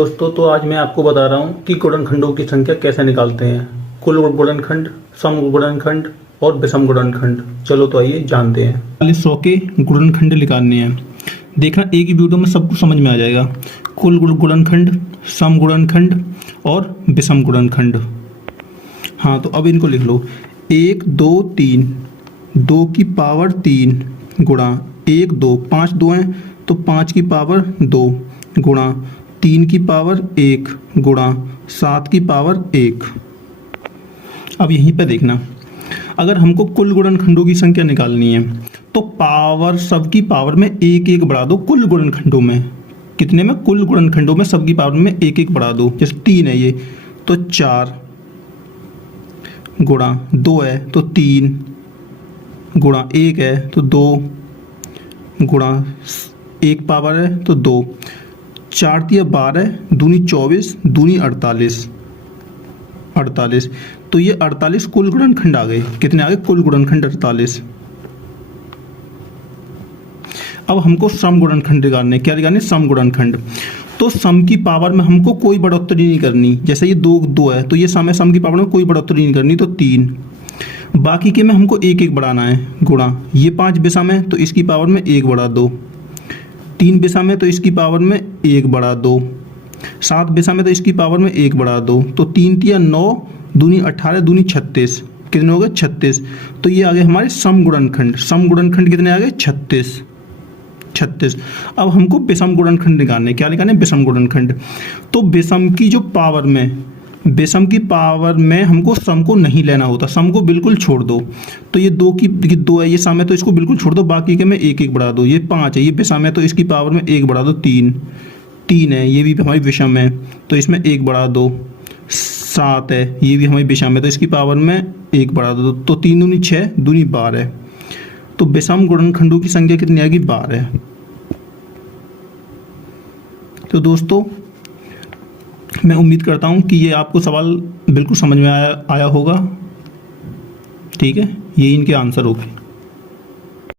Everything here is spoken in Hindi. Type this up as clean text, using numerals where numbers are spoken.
दोस्तों, तो आज मैं आपको बता रहा हूँ कि गुणनखंडों की संख्या कैसे निकालते हैं। कुल गुणनखंड, सम गुणनखंड और विषम गुणनखंड। चलो तो आइए जानते हैं। 100 के गुणनखंड निकालने हैं। देखना एक ही वीडियो में सब कुछ समझ में आ जाएगा। कुल गुणनखंड, सम गुणनखंड और विषम गुणनखंड। हाँ, तो अब इनको लिख लो। 1 2 3, 2 की पावर 3 गुणा 1 2, 5 2 हैं तो 5 की पावर 2 गुणा 3 की पावर 1 गुणा 7 की पावर 1। अब यहीं पे देखना, अगर हमको कुल गुणनखंडों की संख्या निकालनी है तो पावर, सबकी पावर में 1 1 बढ़ा दो। कुल गुणनखंडों में कितने में? कुल गुणनखंडों में सबकी पावर में 1 1 बढ़ा दो। जैसे 3 है ये तो 4 गुणा 2 है तो 3 गुणा 1 है तो 2 गुणा 1 पावर है तो 2। 4 तिया 12, दूनी 24, दूनी 48। तो ये 48 कुल गुणनखंड आ गए। कितने आ गए? कुल गुणनखंड 48। अब हमको सम गुणनखंड निकालने। क्या निकालने? सम गुणनखंड। तो सम की पावर में हमको कोई बढ़ोतरी नहीं करनी। जैसे ये 2 2 है तो ये सम है, सम की पावर में कोई बढ़ोतरी नहीं करनी तो 3। बाकी के में हमको 1 1 बढ़ाना है गुणा। ये 5 विषम है तो इसकी पावर में 1 बढ़ा दो। 3 विषम है तो इसकी पावर में 1 बढ़ा दो। 7 विषम है तो इसकी पावर में 1 बढ़ा दो। तो 3 तिया 9, दूनी 18, दूनी 36। कितने हो गए? 36। तो ये आ गए हमारे सम गुणनखंड। सम गुणनखंड कितने आ गए? 36। अब हमको विषम गुणनखंड निकालने। क्या निकालने? विषम गुणनखंड। तो विषम की जो पावर में, विषम की पावर में हमको सम को नहीं लेना होता। सम को बिल्कुल छोड़ दो। तो ये 2 की 2 है, ये सम है तो इसको बिल्कुल छोड़ दो। बाकी के में 1 1 बढ़ा दो। ये 5 है, ये विषम है तो इसकी पावर में 1 बढ़ा दो। 3 है, ये भी हमारी विषम है तो इसमें 1 बढ़ा दो। 7 है, ये भी हमारी विषम है तो इसकी पावर में 1 बढ़ा दो। तो 3 दूनी 6, दूनी 12। तो विषम गुणनखंडों की संख्या कितनी आएगी? 12। तो दोस्तों, मैं उम्मीद करता हूँ कि ये आपको सवाल बिल्कुल समझ में आया होगा। ठीक है, ये इनके आंसर होंगे।